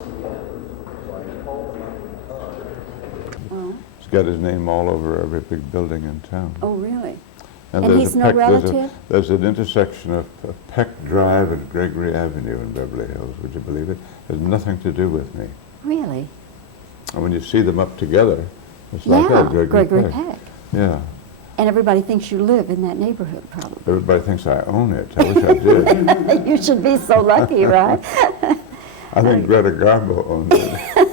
Oh. He's got his name all over every big building in town. Oh, really? And And there's he's a no Peck, relative? there's an intersection of Peck Drive and Gregory Avenue in Beverly Hills, would you believe it? Has nothing to do with me. Really? And when you see them up together, it's Yeah, like that, Gregory Peck. Peck. Yeah. And everybody thinks you live in that neighborhood, probably. Everybody thinks I own it. I wish I did. You should be so lucky, right? I think Greta Garbo owns it.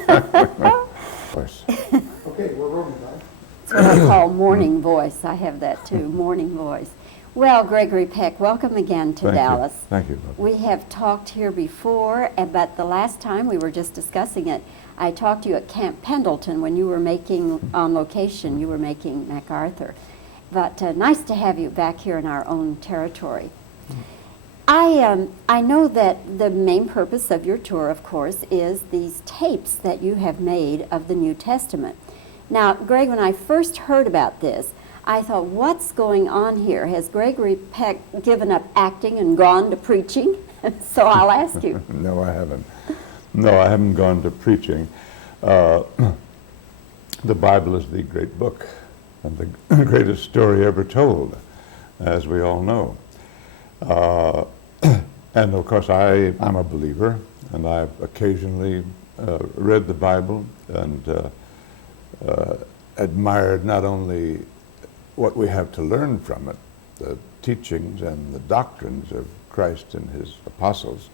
Of course. Okay, we're rolling, guys. That's what I call morning voice. I have that too, morning voice. Well, Gregory Peck, welcome again to Thank Dallas. you. Thank you, Bobbie. We have talked here before, but the last time we were just discussing it. I talked to you at Camp Pendleton when you were making, on location, you were making MacArthur. But nice to have you back here in our own territory. I know that the main purpose of your tour, of course, is these tapes that you have made of the New Testament. Now, Greg, when I first heard about this, I thought, what's going on here? Has Gregory Peck given up acting and gone to preaching? So I'll ask you. No, I haven't. No, I haven't gone to preaching. The Bible is the great book and the greatest story ever told, as we all know. And of course, I'm a believer, and I've occasionally read the Bible and admired not only what we have to learn from it, the teachings and the doctrines of Christ and his apostles,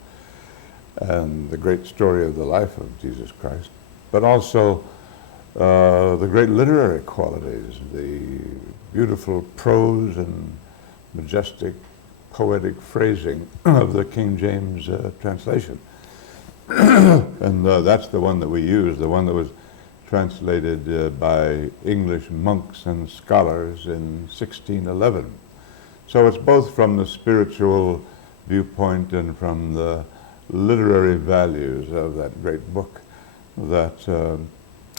and the great story of the life of Jesus Christ, but also the great literary qualities, the beautiful prose and majestic poetic phrasing of the King James translation. And that's the one that we use, the one that was translated by English monks and scholars in 1611. So it's both from the spiritual viewpoint and from the literary values of that great book that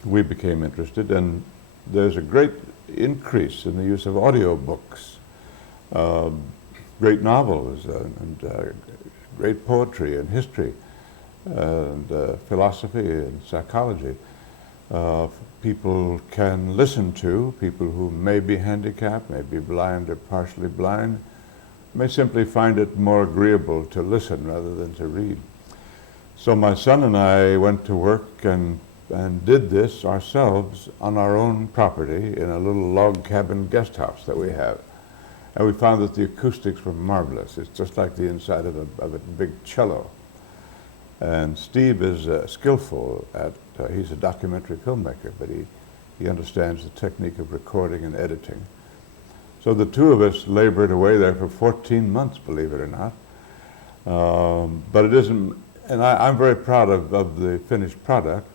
we became interested. And there's a great increase in the use of audiobooks, great novels and great poetry and history and philosophy and psychology. People can listen to, people who may be handicapped, may be blind or partially blind, may simply find it more agreeable to listen rather than to read. So my son and I went to work and did this ourselves on our own property in a little log cabin guest house that we have. And we found that the acoustics were marvelous. It's just like the inside of a big cello. And Steve is skillful at, he's a documentary filmmaker, but he understands the technique of recording and editing. So the two of us labored away there for 14 months, believe it or not. But it isn't, and I'm very proud of the finished product.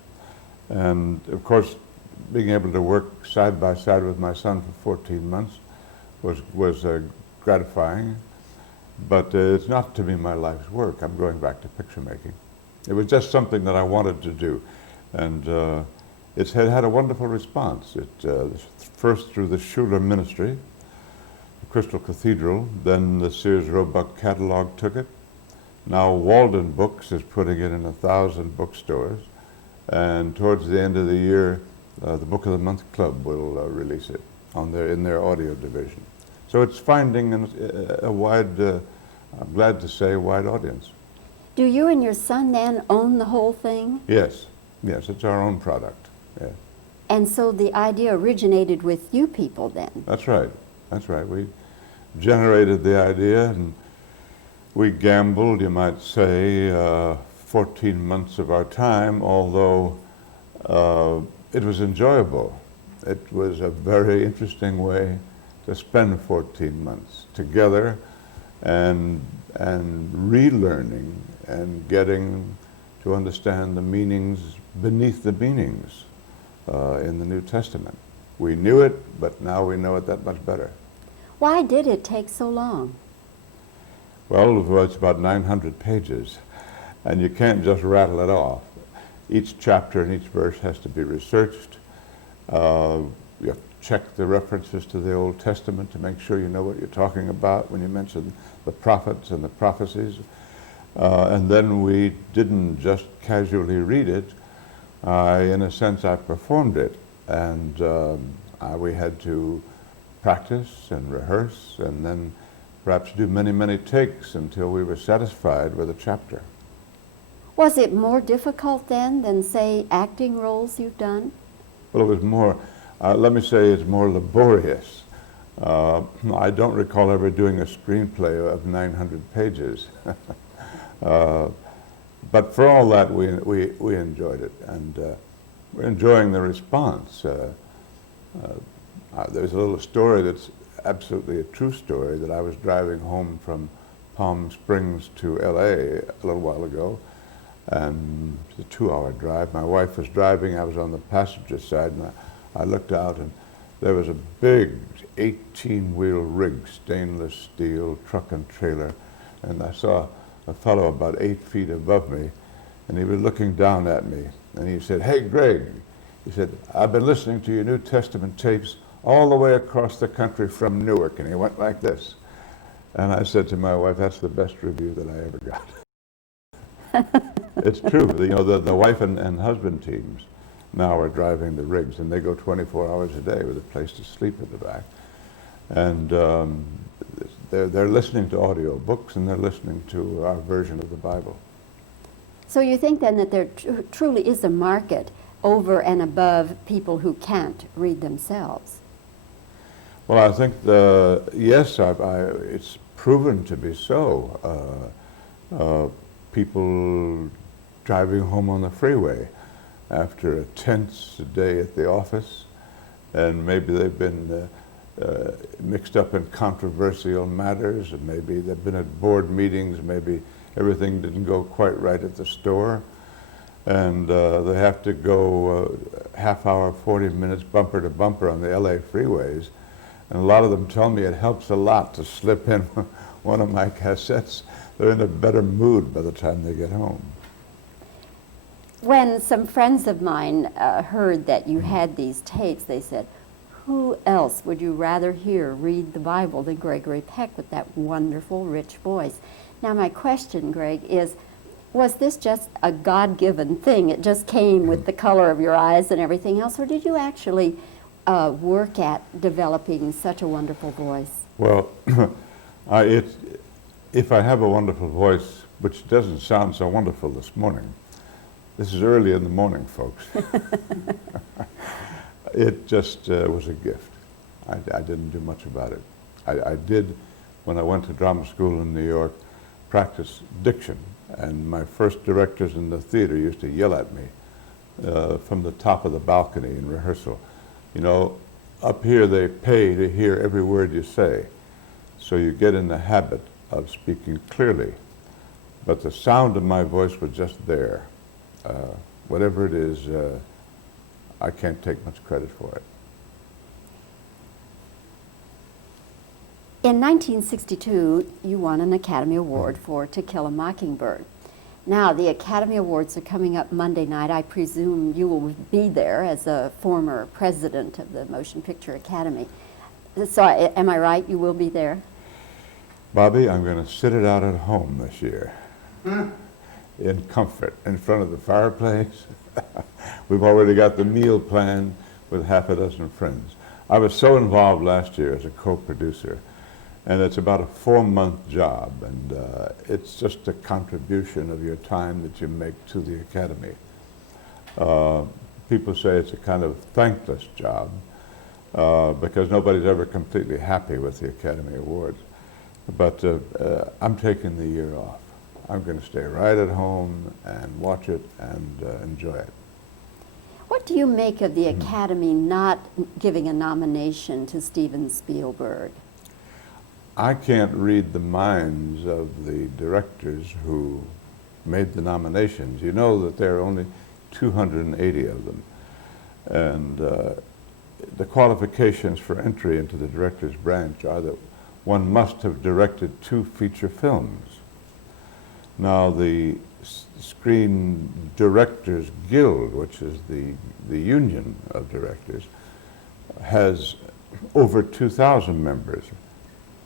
And of course, being able to work side by side with my son for 14 months was gratifying. But it's not to be my life's work. I'm going back to picture making. It was just something that I wanted to do. And it's had a wonderful response. It first through the Schuler Ministry, the Crystal Cathedral, then the Sears Roebuck catalog took it. Now Walden Books is putting it in 1,000 bookstores. And towards the end of the year, the Book of the Month Club will release it in their audio division. So it's finding a wide, I'm glad to say, wide audience. Do you and your son then own the whole thing? Yes, yes, it's our own product. Yeah. And so the idea originated with you people then? That's right. That's right. We generated the idea and we gambled, you might say, 14 months of our time, although it was enjoyable. It was a very interesting way to spend 14 months together and relearning and getting to understand the meanings beneath the meanings in the New Testament. We knew it, but now we know it that much better. Why did it take so long? Well, it's about 900 pages, and you can't just rattle it off. Each chapter and each verse has to be researched. You have to check the references to the Old Testament to make sure you know what you're talking about when you mention the prophets and the prophecies. And then we didn't just casually read it. In a sense, I performed it. And we had to practice and rehearse and then perhaps do many, many takes until we were satisfied with a chapter. Was it more difficult then than, say, acting roles you've done? Well, it was more, let me say it's more laborious. I don't recall ever doing a screenplay of 900 pages. But for all that, we enjoyed it, and we're enjoying the response. There's a little story that's absolutely a true story, that I was driving home from Palm Springs to LA a little while ago, and it's a 2-hour drive. My wife was driving, I was on the passenger side, and I looked out, and there was a big 18-wheel rig, stainless steel truck and trailer, and I saw a fellow about 8 feet above me, and he was looking down at me, and he said, "Hey, Greg," he said, "I've been listening to your New Testament tapes all the way across the country from Newark," and he went like this. And I said to my wife, "That's the best review that I ever got." It's true. You know, the wife and husband teams now are driving the rigs, and they go 24 hours a day with a place to sleep at the back. And they're listening to audio books, and they're listening to our version of the Bible. So you think then that there truly is a market over and above people who can't read themselves? Well, I think yes, it's proven to be so. People driving home on the freeway after a tense day at the office, and maybe they've been mixed up in controversial matters, and maybe they've been at board meetings, maybe everything didn't go quite right at the store, and they have to go half hour, 40 minutes, bumper to bumper on the LA freeways. And a lot of them tell me it helps a lot to slip in one of my cassettes. They're in a better mood by the time they get home. When some friends of mine heard that you had these tapes, they said, "Who else would you rather hear read the Bible than Gregory Peck with that wonderful, rich voice?" Now my question, Greg, is, was this just a God-given thing? It just came with the color of your eyes and everything else, or did you actually work at developing such a wonderful voice? Well, if I have a wonderful voice, which doesn't sound so wonderful this morning, this is early in the morning, folks. It just was a gift. I didn't do much about it. I did, when I went to drama school in New York, practice diction, and my first directors in the theater used to yell at me from the top of the balcony in rehearsal. You know, up here they pay to hear every word you say, so you get in the habit of speaking clearly. But the sound of my voice was just there. Whatever it is, I can't take much credit for it. In 1962, you won an Academy Award for To Kill a Mockingbird. Now, the Academy Awards are coming up Monday night. I presume you will be there as a former president of the Motion Picture Academy. So, am I right? You will be there? Bobbie, I'm going to sit it out at home this year. In comfort, in front of the fireplace. We've already got the meal planned with half a dozen friends. I was so involved last year as a co-producer, and it's about a 4-month job, and it's just a contribution of your time that you make to the Academy. People say it's a kind of thankless job because nobody's ever completely happy with the Academy Awards. But I'm taking the year off. I'm going to stay right at home and watch it and enjoy it. What do you make of the Academy not giving a nomination to Steven Spielberg? I can't read the minds of the directors who made the nominations. You know that there are only 280 of them. And the qualifications for entry into the director's branch are that one must have directed 2 feature films. Now, the Screen Directors Guild, which is the union of directors, has over 2,000 members.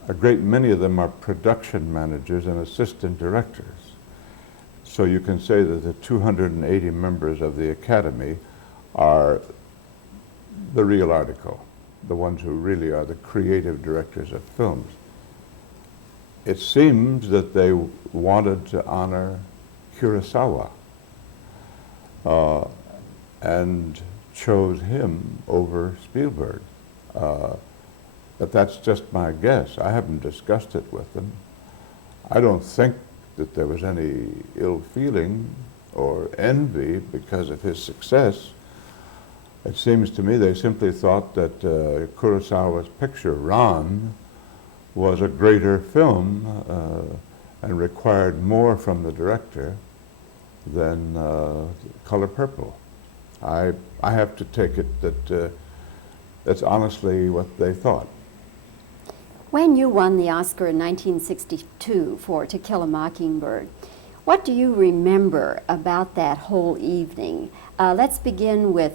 A great many of them are production managers and assistant directors. So you can say that the 280 members of the Academy are the real article, the ones who really are the creative directors of films. It seems that they wanted to honor Kurosawa and chose him over Spielberg. But that's just my guess. I haven't discussed it with them. I don't think that there was any ill feeling or envy because of his success. It seems to me they simply thought that Kurosawa's picture, Ran, was a greater film and required more from the director than Color Purple. I have to take it that that's honestly what they thought. When you won the Oscar in 1962 for To Kill a Mockingbird, what do you remember about that whole evening? Let's begin with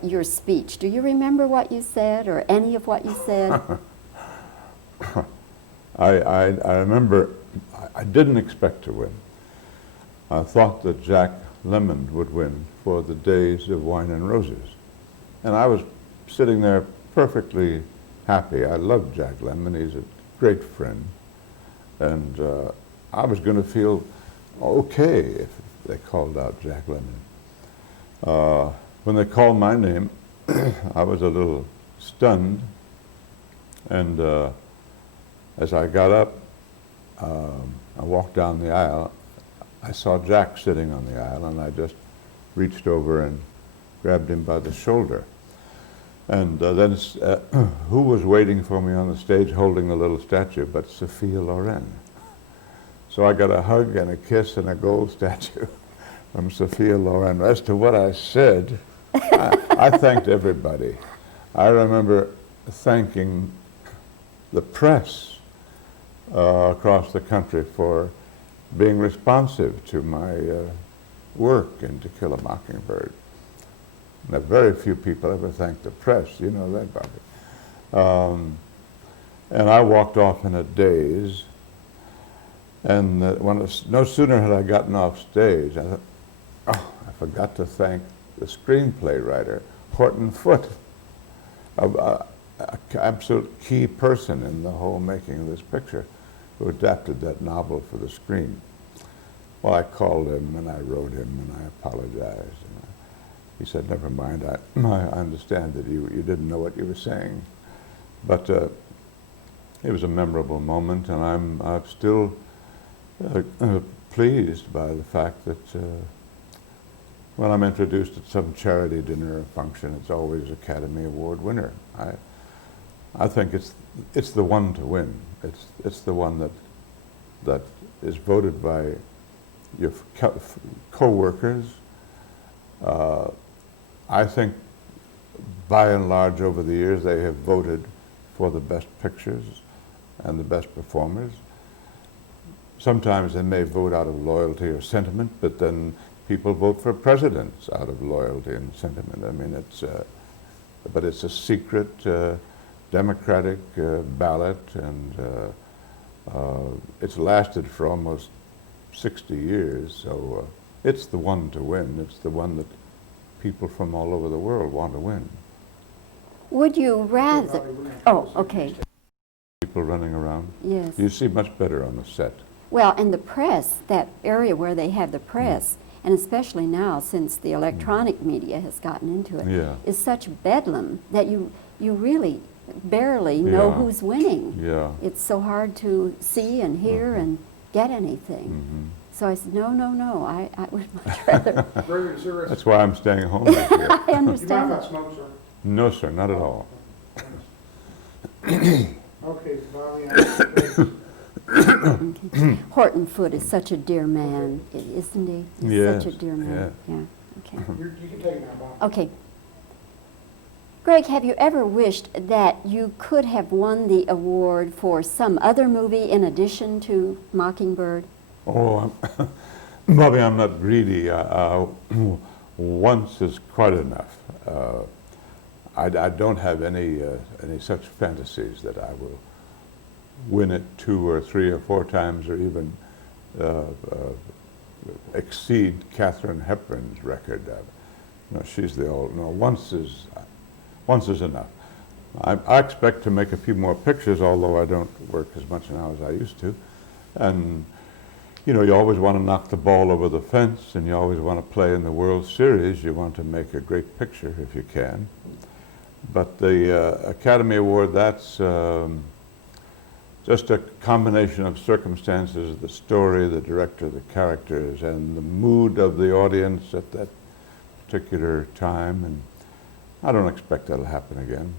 your speech. Do you remember what you said or any of what you said? I remember I didn't expect to win. I thought that Jack Lemmon would win for The Days of Wine and Roses. And I was sitting there perfectly happy. I love Jack Lemmon. He's a great friend. And I was going to feel okay if they called out Jack Lemmon. When they called my name, I was a little stunned. And as I got up, I walked down the aisle. I saw Jack sitting on the aisle, and I just reached over and grabbed him by the shoulder. And then who was waiting for me on the stage holding the little statue but Sophia Loren? So I got a hug and a kiss and a gold statue from Sophia Loren. As to what I said, I thanked everybody. I remember thanking the press across the country for being responsive to my work in To Kill a Mockingbird. Now, very few people ever thank the press, you know that, Bobbie. And I walked off in a daze, and no sooner had I gotten off stage, I thought, oh, I forgot to thank the screenplay writer, Horton Foote, an absolute key person in the whole making of this picture, who adapted that novel for the screen. Well, I called him and I wrote him and I apologized. And he said, never mind, I understand that you didn't know what you were saying. But it was a memorable moment, and I'm still pleased by the fact that when I'm introduced at some charity dinner or function, it's always Academy Award winner. I think it's the one to win. It's the one that is voted by your co-workers. I think by and large over the years they have voted for the best pictures and the best performers. Sometimes they may vote out of loyalty or sentiment, but then people vote for presidents out of loyalty and sentiment. I mean, but it's a secret democratic ballot, and it's lasted for almost 60 years, so it's the one to win. It's the one that people from all over the world want to win. Would you rather... Oh, okay. People running around. Yes. You see much better on the set. Well, and the press, that area where they have the press, and especially now since the electronic media has gotten into it, is such bedlam that you really barely know who's winning. Yeah. It's so hard to see and hear and get anything. So I said, no, I would much rather. That's why I'm staying home this year. I understand. You mind if I smoke, sir? No, sir, not at all. Okay, Bobbie, Horton Foote is such a dear man, isn't he? He's Yes, such a dear man. yeah. Okay. you can take it now, Bobbie. Okay. Greg, have you ever wished that you could have won the award for some other movie in addition to Mockingbird? Oh, Bobbie, I'm not greedy. Once is quite enough. I don't have any such fantasies that I will win it 2 or 3 or 4 times, or even exceed Katharine Hepburn's record. She's the old. No, once is enough. I expect to make a few more pictures, although I don't work as much now as I used to. And you always want to knock the ball over the fence, and you always want to play in the World Series. You want to make a great picture if you can. But the Academy Award, that's just a combination of circumstances, the story, the director, the characters, and the mood of the audience at that particular time. And I don't expect that'll happen again.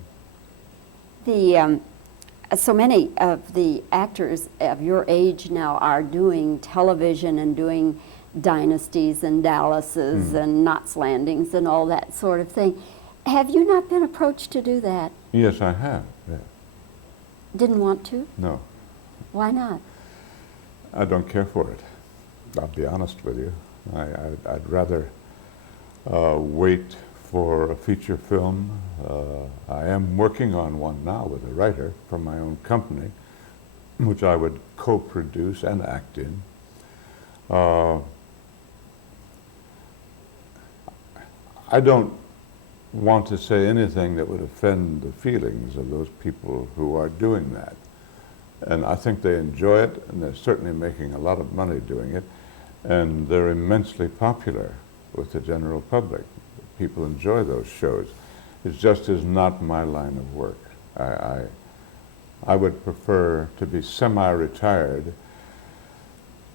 So many of the actors of your age now are doing television and doing Dynasties and Dallases and Knots Landings and all that sort of thing. Have you not been approached to do that? Yes, I have. Yeah. Didn't want to? No. Why not? I don't care for it. I'll be honest with you. I'd rather wait for a feature film. I am working on one now with a writer from my own company, which I would co-produce and act in. I don't want to say anything that would offend the feelings of those people who are doing that. And I think they enjoy it, and they're certainly making a lot of money doing it, and they're immensely popular with the general public. People enjoy those shows. It just is not my line of work. I would prefer to be semi-retired.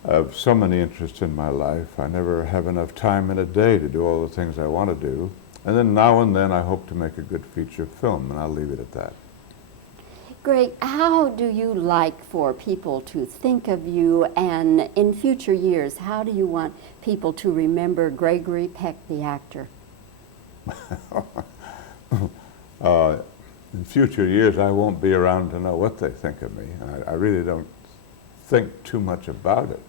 I have so many interests in my life. I never have enough time in a day to do all the things I want to do. And then now and then I hope to make a good feature film, and I'll leave it at that. Greg, how do you like for people to think of you, and in future years, how do you want people to remember Gregory Peck, the actor? In future years, I won't be around to know what they think of me. I really don't think too much about it.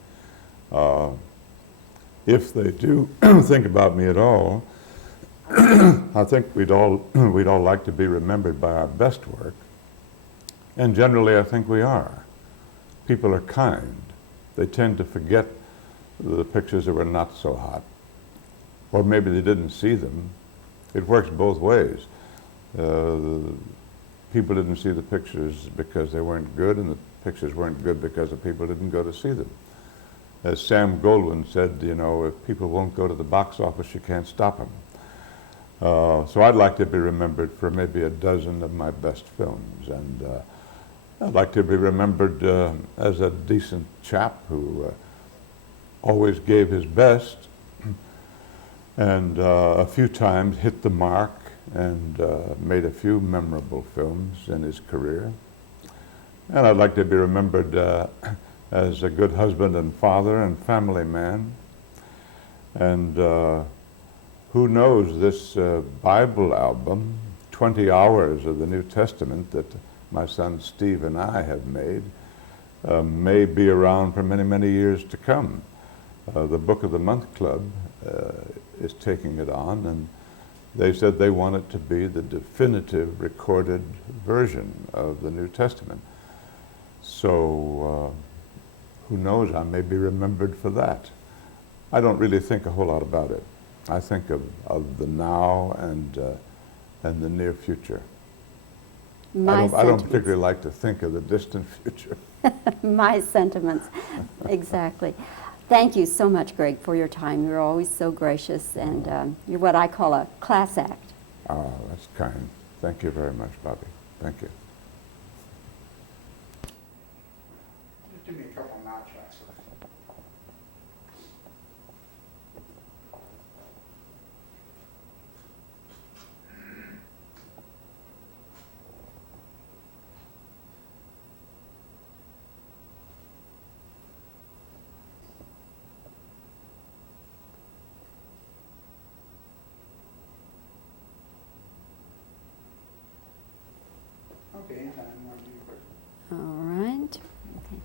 If they do think about me at all, I think we'd all like to be remembered by our best work, and generally I think we are. People are kind. They tend to forget the pictures that were not so hot, or maybe they didn't see them. It works both ways. People didn't see the pictures because they weren't good, and the pictures weren't good because the people didn't go to see them. As Sam Goldwyn said, if people won't go to the box office, you can't stop them. So I'd like to be remembered for maybe a dozen of my best films, and I'd like to be remembered as a decent chap who always gave his best, and a few times hit the mark and made a few memorable films in his career. And I'd like to be remembered as a good husband and father and family man. And who knows, this Bible album, 20 hours of the New Testament that my son Steve and I have made, may be around for many, many years to come. The Book of the Month Club is taking it on, and they said they want it to be the definitive recorded version of the New Testament. So who knows, I may be remembered for that. I don't really think a whole lot about it. I think of the now and the near future. I don't particularly like to think of the distant future. My sentiments, exactly. Thank you so much, Greg, for your time. You're always so gracious, and you're what I call a class act. Oh, that's kind. Thank you very much, Bobbie. Thank you. Just do me a couple notch shots. Okay, and I want to do first. All right. Okay.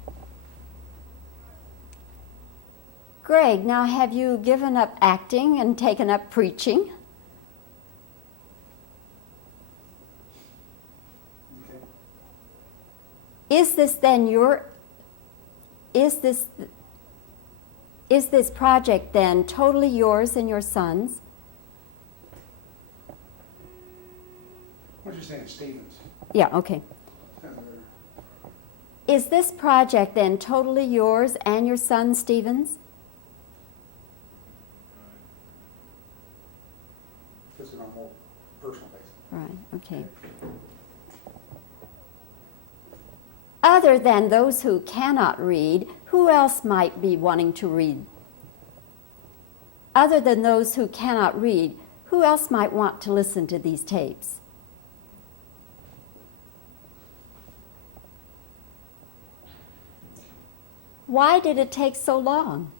Greg, now have you given up acting and taken up preaching? Okay. Is this then Is this project then totally yours and your son's? What you saying, Stevens? Yeah, okay. Is this project then totally yours and your son Stephen's? This is on a more personal basis. Right, okay. Other than those who cannot read, who else might be wanting to read? Other than those who cannot read, who else might want to listen to these tapes? Why did it take so long?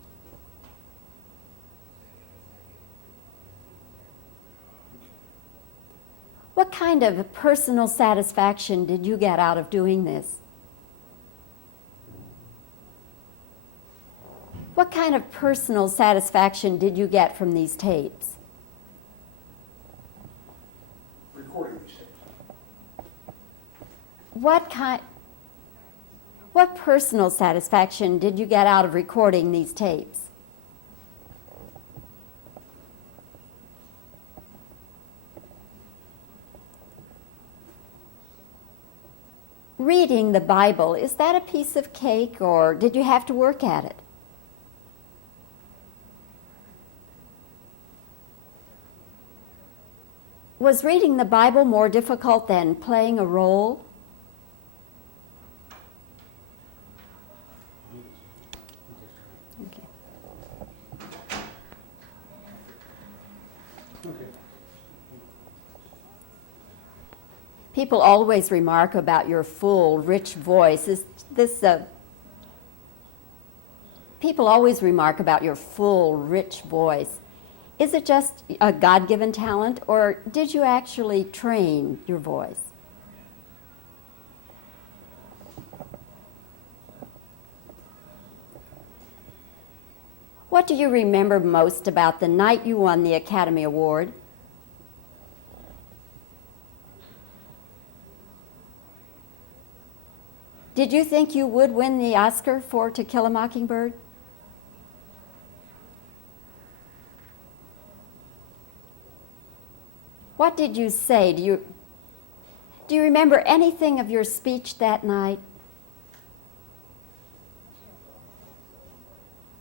What kind of personal satisfaction did you get out of doing this? What kind of personal satisfaction did you get from these tapes? Recording these tapes. What personal satisfaction did you get out of recording these tapes? Reading the Bible, is that a piece of cake or did you have to work at it? Was reading the Bible more difficult than playing a role? Okay. Okay. People always remark about your full, rich voice. People always remark about your full, rich voice. Is it just a God-given talent, or did you actually train your voice? What do you remember most about the night you won the Academy Award? Did you think you would win the Oscar for To Kill a Mockingbird? What did you say? Do you remember anything of your speech that night?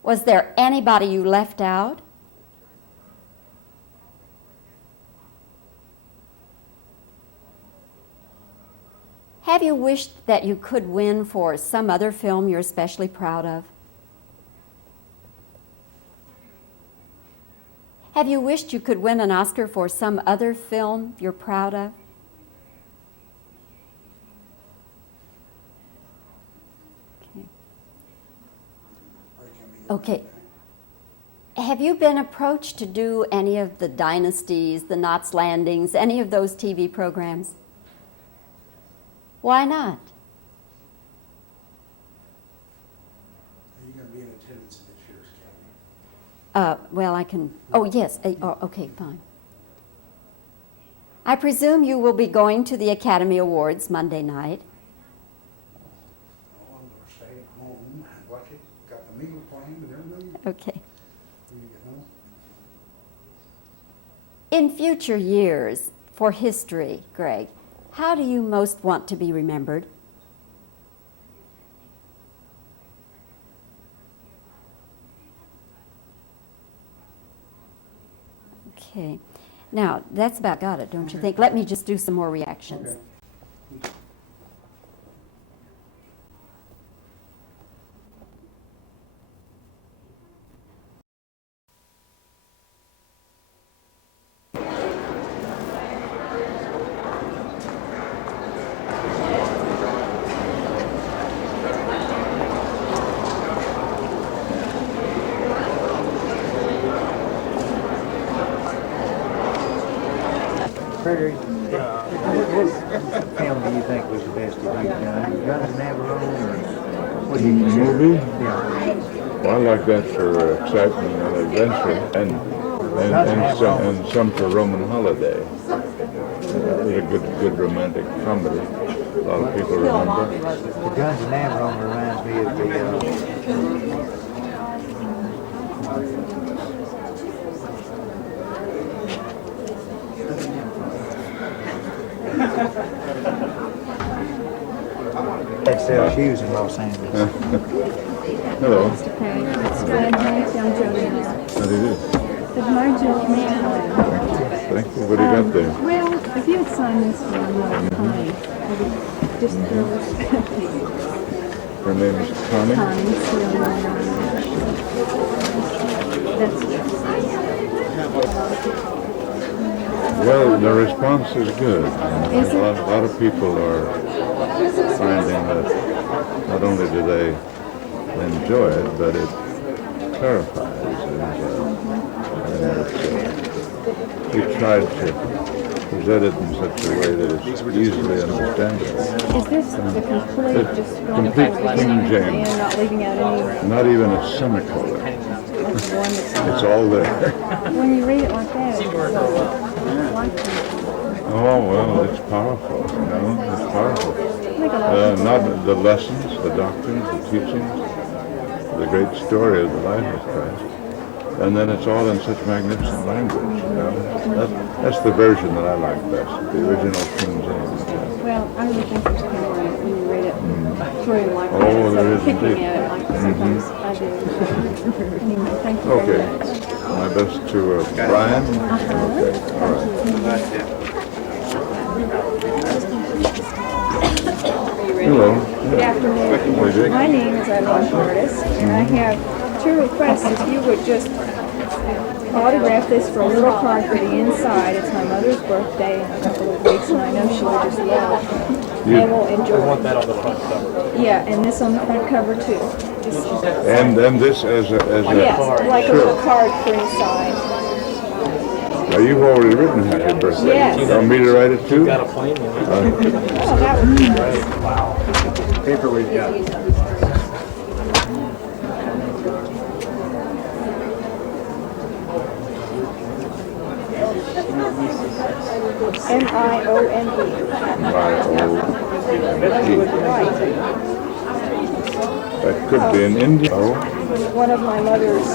Was there anybody you left out? Have you wished that you could win for some other film you're especially proud of? Have you wished you could win an Oscar for some other film you're proud of? Okay. Have you been approached to do any of the Dynasties, the Knots Landings, any of those TV programs? Why not? Are you going to be in attendance in this year's Academy? Well, I can, oh yes, okay, fine. I presume you will be going to the Academy Awards Monday night. Oh, I'm going to stay at home and watch it. Got the meal planned and everything. Okay. When you get home. In future years, for history, Greg, how do you most want to be remembered? Okay. Now, that's about got it, don't you think? Let me just do some more reactions. Okay. Gregory, what film do you think was the best that you've done? Guns and Navarone, or what do you consider? Movie? Yeah. Well, I like that for excitement and adventure, and some for Roman holiday. It was a good romantic comedy. A lot of people remember. The Guns and Navarone reminds me of They sell shoes in Los Angeles. Hello. Mr. Peck. It's good. I'm Jody. How do you do? But Marjorie Manley. Thank you. What do you got there? Well, if you had signed this one, I would Connie. Just throw this. Her name is Connie. Connie, so, that's Well, the response is good. Is it? A lot of people are finding that not only do they enjoy it, but it clarifies. We tried to present it in such a way that it's easily understandable. Is this the complete, just going Complete from King beginning to James. end, not leaving out any? Not even a semicolon. That's wonderful. It's all there. When you read it like that, it's like, Oh, well, it's powerful, you know, it's powerful. like a lot Not the lessons, the doctrines, the teachings, the great story of the life of Christ. And then it's all in such magnificent language, you know. That's the version that I like best, the original King James. Well, I really think there's power in it when you read it through like that. Oh, there is Picking indeed. at it like sometimes I do. Anyway, thank you Okay. very much. My best to Brian. Okay, all right. Hello. Good afternoon. My name is Eileen Curtis, and I have two requests. If you would just autograph this for a little card for the inside. It's my mother's birthday in a couple of weeks, and I know she would just love and will enjoy. I want that on the front cover. Yeah, and this on the front cover too. Just, And then this as a yes, like a sure. little card for inside. Now you've already written happy birthday. Yes. You want me to write it too? Got a plane in it. Oh, that would be nice. Paper we've got. M-I-O-N-E. Right. That could be an Indian. Oh, One of my mother's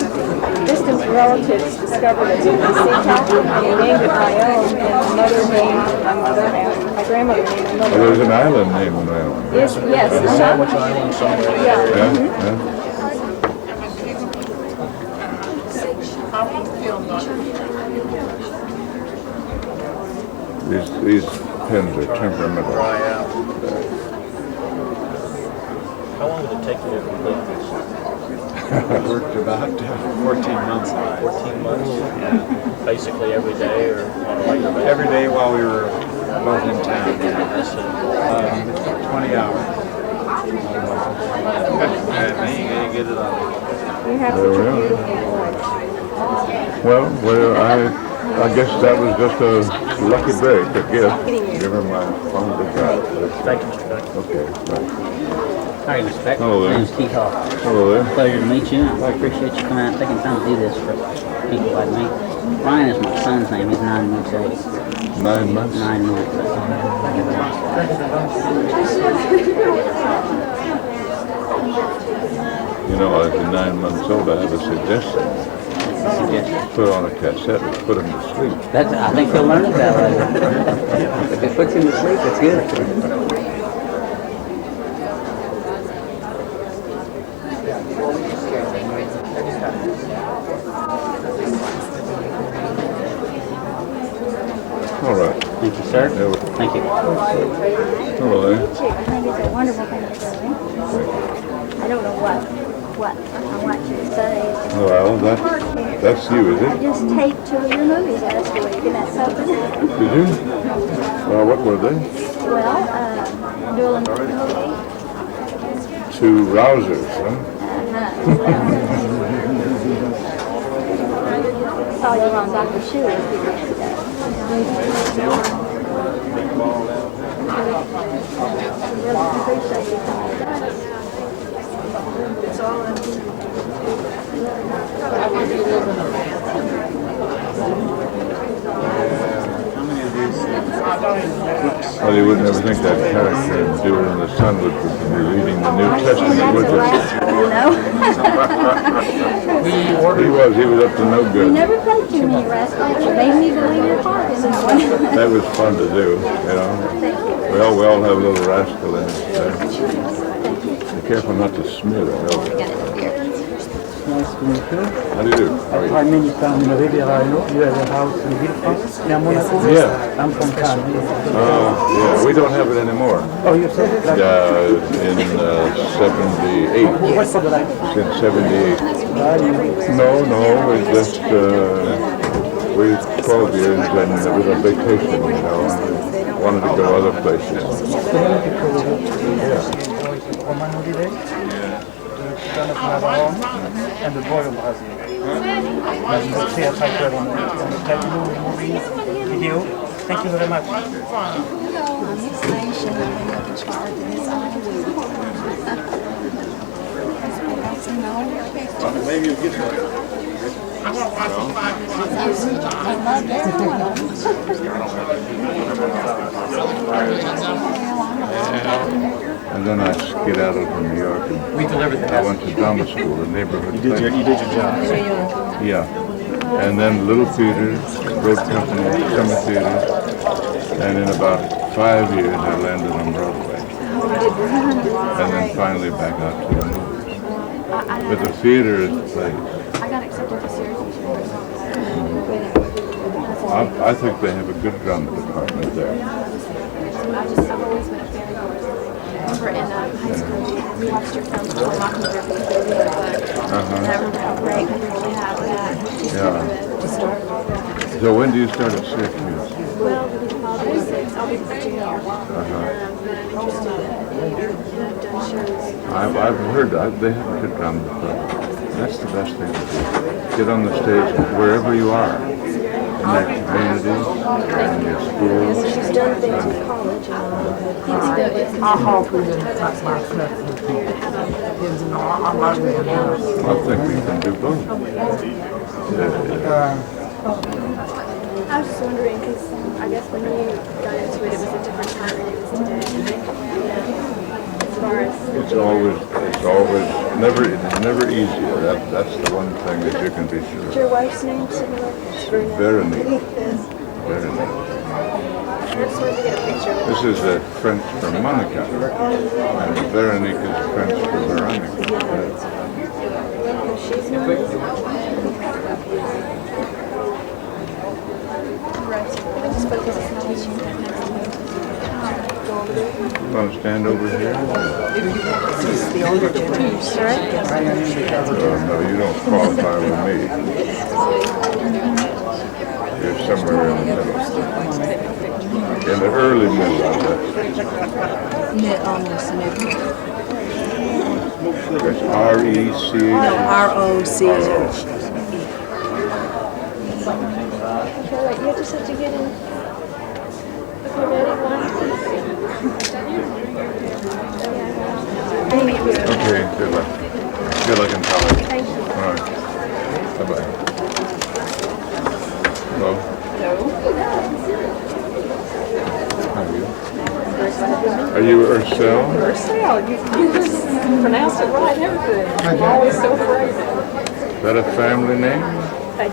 distant relatives discovered it in the sea captain and he named it my own, and my mother named my mother after, my grandmother named my well, mother. there's an island named that. Yes, Sandwich Island somewhere. yeah. Yeah, yeah. These pens are temperamental. Dry out. How long did it take you to complete this? Worked about 14 months on it. 14 months? Basically every day or on a regular basis? Every day while we were both in town. I see. 20 hours. You have There such we a are. beautiful voice. Well, I guess that was just a lucky break, a gift. Give her my phone to God. Thank you, Mr. Peck. Okay, right. Hi, Mr. Peck. Hello there. My name's Keith Hall. Hello there. Pleasure to meet you. I appreciate you coming out and taking time to do this for people like me. Ryan is my son's name. He's 9 months old. 9 months. 9 months. You know, as you're 9 months old, I have a suggestion. Put on a cassette and put him to sleep. That's, I think he'll learn it that way. If it puts him to sleep, it's good. All right. Thank you, sir. There we- Thank you. Hello there. I think it's a wonderful thing to do. I don't know what I want you to say. Well, that's you, is I it? just taped two of your movies last week, and that's something. Did you? Well, what were they? Well, Duel and Two rousers, huh? saw you on Dr. Shu a few weeks ago. Really appreciate you coming to us. It's all in. How many of these books? Well, you would never think that character in Dew in the Sun would be reading the New Testament, would you? He was up to no You good. never played too many rascals. You made me believe your heart in this one. That was fun to do, you know. We all have a little rascal in us. Be careful not to smear it over. Nice to meet you. How do you do? How are you? I'm in Ribeirão. You have a house in Vilfranca, near Monaco? Yeah. I'm from Canada. Yeah, we don't have it anymore. Oh, you said that? In 78. What's the like? Since 78. No, it's just, we 12 years and it was a vacation, you know, and we wanted to go other places. Romano Village, the son of Navarone, and the boy of Brazil. As you can see, I tried to on the movies, video. Thank you very much. Maybe you'll get And then I skedaddled from New York and I went to drama school, the neighborhood. You did your job. Yeah. And then Little Theater, Road Company, Summer Theater. And in about 5 years I landed on Broadway. And then finally back out to the movies. But the theater is the place. I got accepted to series. I think they have a good drama department there. I've always been a fan of remember in high school, we watched your film called Mockingbird because they were really good. And I remember how great we really have that to start. So when do you start at Syracuse? Well, I'll be a junior. I'm interested in I've done shows. I've heard they have a good drama department. That's the best thing to do. Get on the stage wherever you are. In that community, in your school. She's done things with college and I think we can do both. I was just wondering, because I guess when you got into it, it was a different time than it is today. As far as It's never easier. That's the one thing that you can be sure. your wife's name similar? Veronique. I just wanted to get a picture of it. This is French for Monica, and Veronique is French for Veronica. She's nice. Right. I just focus on teaching. Want to stand over here? No, you don't qualify with me. You're somewhere in the middle. In the early middle, I bet. It's R-E-C-H. R-O-C-H. Okay, right, you just have to get in. Okay, ready? Thank you. Okay, good luck. Good luck in college. Thank you. All right. Bye-bye. Hello? Are you Ursel? Ursel, you pronounced it right and everything. I'm always so afraid. Is that a family name?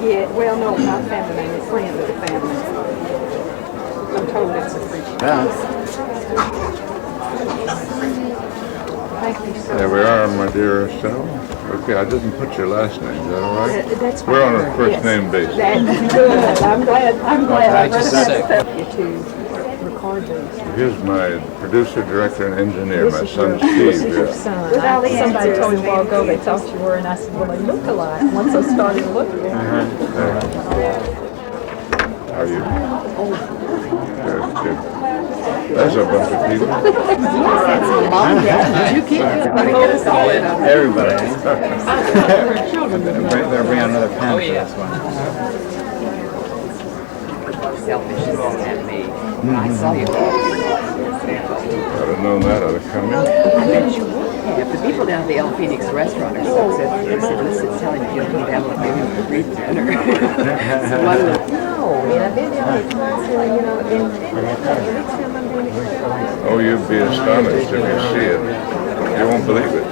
Yeah, well, no, not a family name. It's a friend of the family. I'm told that's a creature. Thank you so There we are, my dear Ursel. Okay, I didn't put your last name. Is that all right? That's fine. We're on a first name basis. That's good. I'm glad. I'd rather have you to record these. Here's my producer, director, and engineer, my son Steve. This is your Here. son. Somebody told me a while ago they thought you were, and I said, well, they look alike. Once I started looking. How are you? Good, good. There's a bunch of people. Everybody. They're bringing another pen for this one. Selfishness at me. I saw you. I'd have known that. I'd have come in. I bet you would. If the people down at the El Phoenix restaurant are so upset, they said, listen, telling you don't have a free dinner. No, I've been down there twice, and every time I'm doing it, Oh, you'll be astonished if you see it. You won't believe it.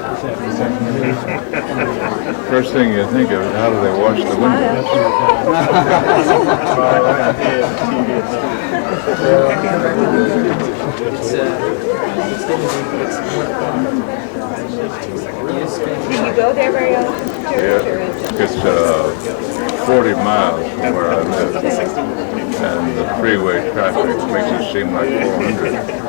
First thing you think of is how do they wash the windows? Do you go there very often? Yeah, it's 40 miles from where I live, and the freeway traffic makes it seem like 400.